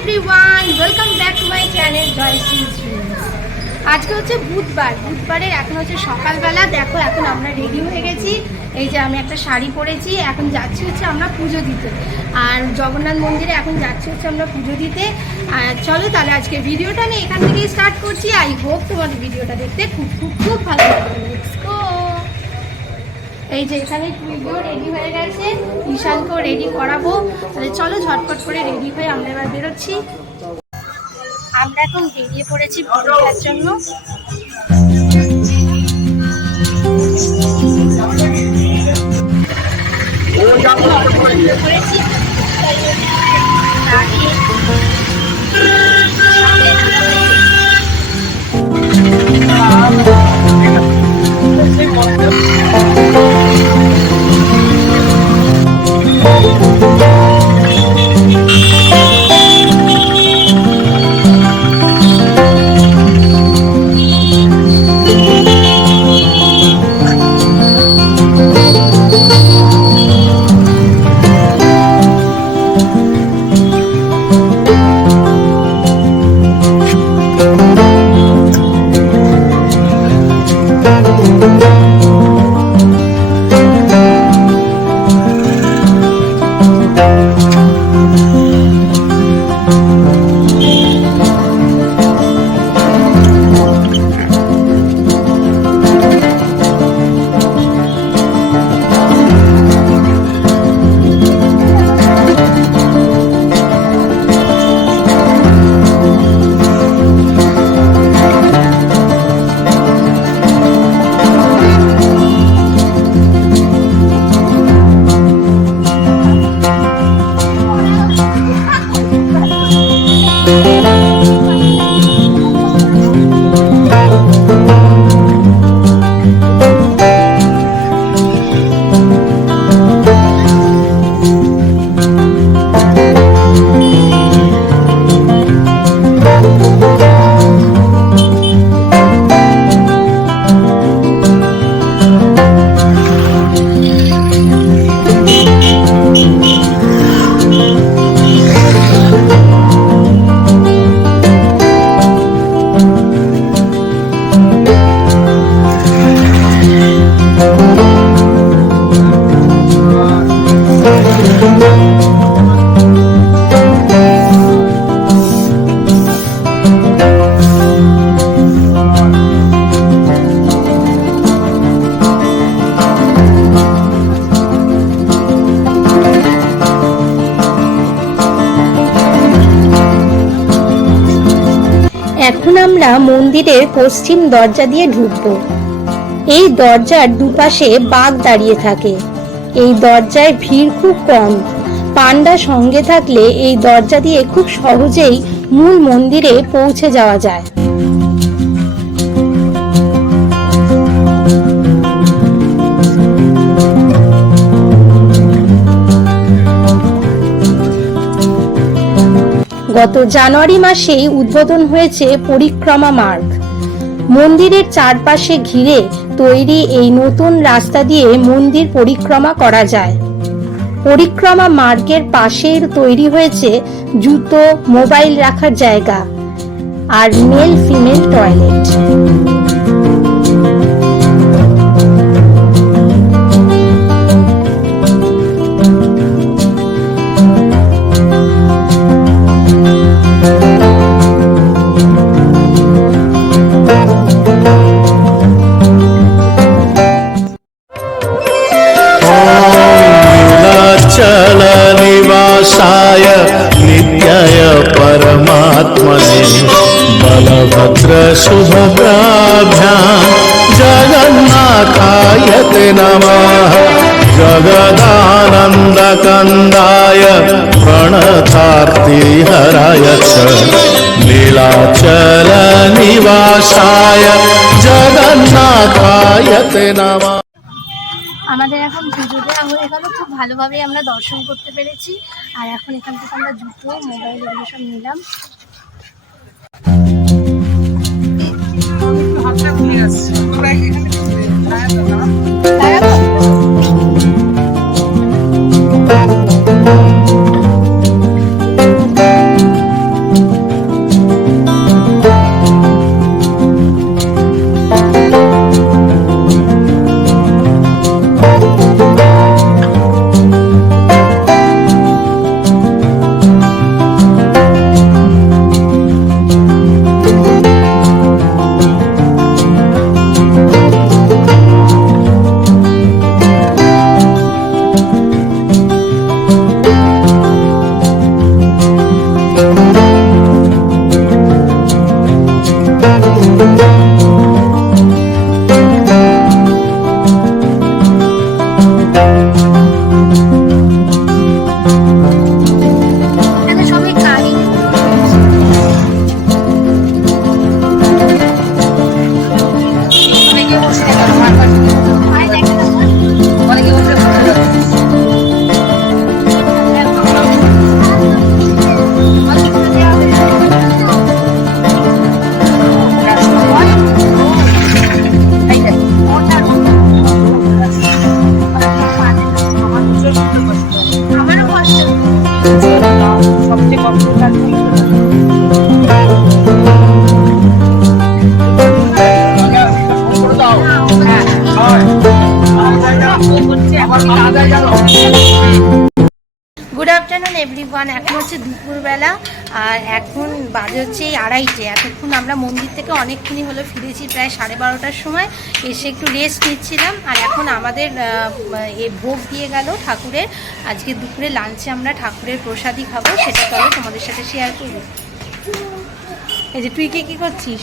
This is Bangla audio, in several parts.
Everyone, welcome back to my channel Joyshree dreams. আজকে হচ্ছে বুধবারের এখন হচ্ছে সকালবেলা। দেখো এখন আমরা রেডি হয়ে গেছি। এই যে আমি একটা শাড়ি পরেছি, এখন যাচ্ছি হচ্ছে আমরা পুজো দিতে। আর জগন্নাথ মন্দিরে এখন যাচ্ছি হচ্ছে আমরা পুজো দিতে। আর চলো তাহলে আজকে ভিডিওটা আমি এখান থেকেই স্টার্ট করছি। আই হোপ তোমাদের ভিডিওটা দেখতে খুব খুব খুব ভালো লাগবে। Let's go. এই যে এখানে পুজো রেডি হয়ে গেছে, ঈশানকেও রেডি করাবো। তাহলে চলো ঝটপট করে রেডি হয়ে আমরা এবার বেরোচ্ছি। আমরা এখন বেরিয়ে পড়েছি পুজো দেওয়ার জন্য। এখন আমরা মন্দিরের পশ্চিম দরজা দিয়ে ঢুকব। এই দরজার দুপাশে বাঘ দাঁড়িয়ে থাকে। এই দরজায় ভিড় খুব কম। পান্ডা সঙ্গে থাকলে এই দরজা দিয়ে খুব সহজেই মূল মন্দিরে পৌঁছে যাওয়া যায়। গত জানুয়ারি মাসেই উদ্বোধন হয়েছে পরিক্রমা মার্গ। মন্দিরের চারপাশে ঘিরে তৈরি এই নতুন রাস্তা দিয়ে মন্দির পরিক্রমা করা যায়। পরিক্রমা মার্গের পাশেই তৈরি হয়েছে জুতো, মোবাইল রাখার জায়গা আর মেল ফিমেল টয়লেট। निवासाय नित्याय परमात्मने बलभद्र सुभद्राभ्यां जगन्नाथाय ते नमः। जगदानन्दकन्दाय प्रणतार्तिहराय च लीलाचल निवासाय जगन्नाथाय ते नमः। আমাদের এখন পুজো দেওয়া হয়ে গেল, খুব ভালোভাবে আমরা দর্শন করতে পেরেছি। আর এখন এখান থেকে আমরা জুতো, মোবাইল এগুলো সব নিলাম। সবচেয়ে কষ্টের কাজ গুড আফটারনুন এভরিওয়ান। এখন হচ্ছে দুপুরবেলা আর এখন বাজে হচ্ছে এই 2:30। এতক্ষণ আমরা মন্দির থেকে অনেকক্ষণই হলো ফিরেছি, প্রায় 12:30টার সময় এসে একটু রেস্ট নিচ্ছিলাম। আর এখন আমাদের ভোগ দিয়ে গেল ঠাকুরের। আজকে দুপুরে লাঞ্চে আমরা ঠাকুরের প্রসাদই খাবো, সেটা চলো তোমাদের সাথে শেয়ার করব। এই যে তুই কি করছিস?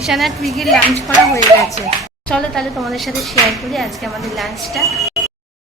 ঈশানা টুইগের লাঞ্চ করা হয়ে গেছে। চলো তাহলে তোমাদের সাথে শেয়ার করি আজকে আমাদের লাঞ্চটা।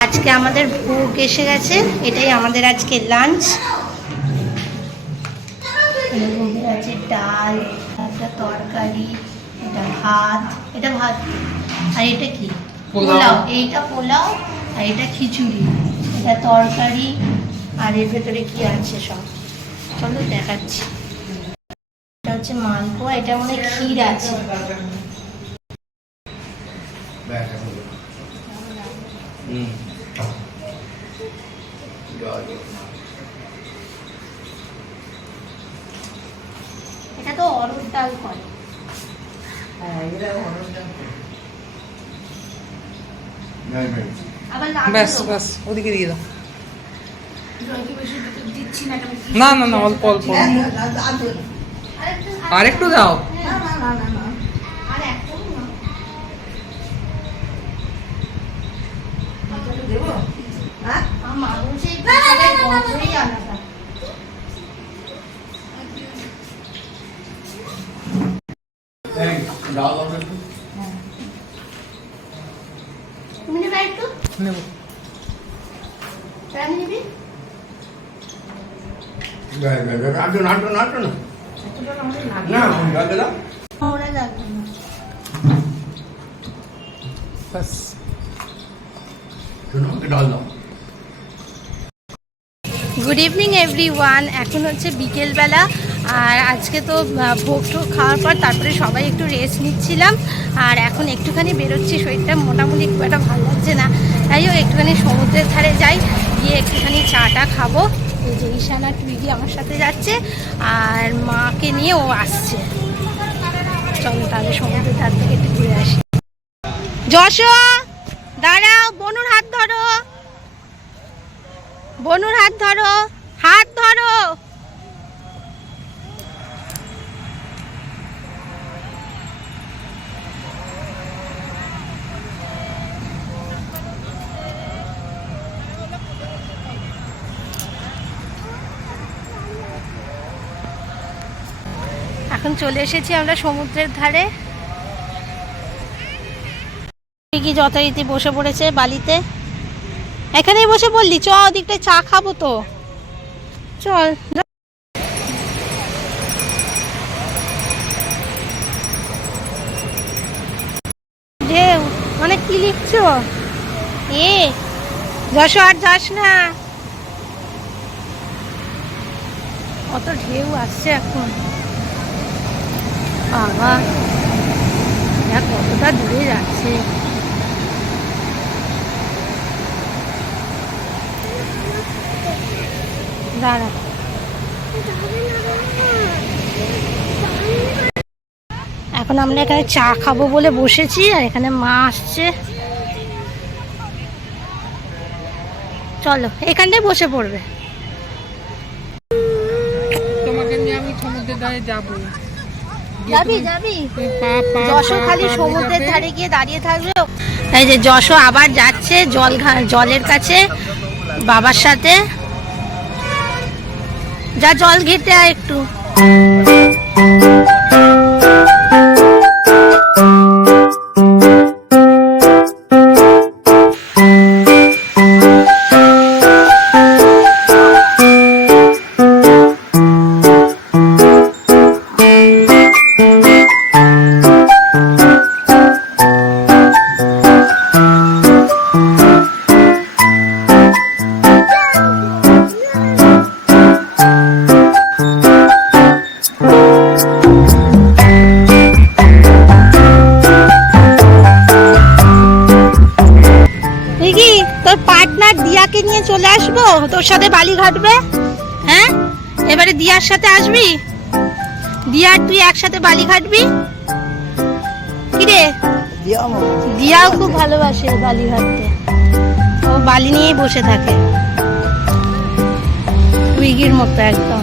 আজকে আমাদের ভোগ এসে গেছে, এটাই আমাদের আজকে লাঞ্চ। ভোগের আছে ডাল, একটা তরকারি, এটা ভাত, আর এটা কি পোলাও, এইটা পোলাও, আর এটা খিচুড়ি, এটা তরকারি, আর এর ভেতরে কি আছে সব চলো দেখাচ্ছি। এটা হচ্ছে মালপোয়া, এটা মনে হয় ক্ষীর আছে। এটা তো অরহর ডাল করে। আবার ব্যাস ব্যাস ওদিকে দিয়ে দাও। না না না অল্প অল্প আর একটু দাও। আর একটু মানুষ এই গন্ধই আলাদা। তুমি নেবে একটু? নেব প্যান নিবি? ওরা লাগবে না। ব্যাস। Good evening everyone. এখন হচ্ছে বিকেলবেলা আর আজকে তো ভোগ টোগ খাওয়ার পর তারপরে সবাই একটু রেস্ট নিচ্ছিলাম। আর এখন একটুখানি বেরোচ্ছি, শরীরটা মোটামুটি খুব একটা ভালো লাগছে না, তাই হোক একটুখানি সমুদ্রের ধারে যাই, গিয়ে একটুখানি চাটা খাবো। এই যে ঈশানা টুইগি আমার সাথে যাচ্ছে আর মাকে নিয়ে ও আসছে। চলো তাহলে সমুদ্রের ধার থেকে একটু ঘুরে আসি। যশো দাঁড়াও, বনুর হাত ধরো, বনুর হাত ধরো, হাত ধরো। এখন চলে এসেছি আমরা সমুদ্রের ধারে। কি যথারীতি বসে পড়েছে বালিতে, এখানেই বসে বললি চ ওদিকটায় চা খাবো তো চল। ঢেউ মানে কি লিখছো? যশো আর যাস না, কত ঢেউ আসছে এখন। বাবা দেখ কতটা দূরে যাচ্ছে। দাঁড়া, এখন আমরা এখানে চা খাবো বলে বসেছি আর এখানে মা আসছে। চলো এখানটায় বসে পড়বে। তোমাকে নিয়ে আমি সমুদ্রের ধারে যাবো। যাবি যাবি? যশো খালি সমুদ্রের ধারে গিয়ে দাঁড়িয়ে থাকবে। এই যে যশো আবার যাচ্ছে জলের কাছে বাবার সাথে। যা জল ঘেটে আয় একটু। একসাথে বালি ঘাটবে? হ্যাঁ, এবারে দিয়ার সাথে আসবি? দিয়ার তুই একসাথে বালি ঘাটবি? কিরে, দিয়াও খুব ভালোবাসে বালি ঘাটতে, ও বালি নিয়েই বসে থাকে উইগির মতো একদম।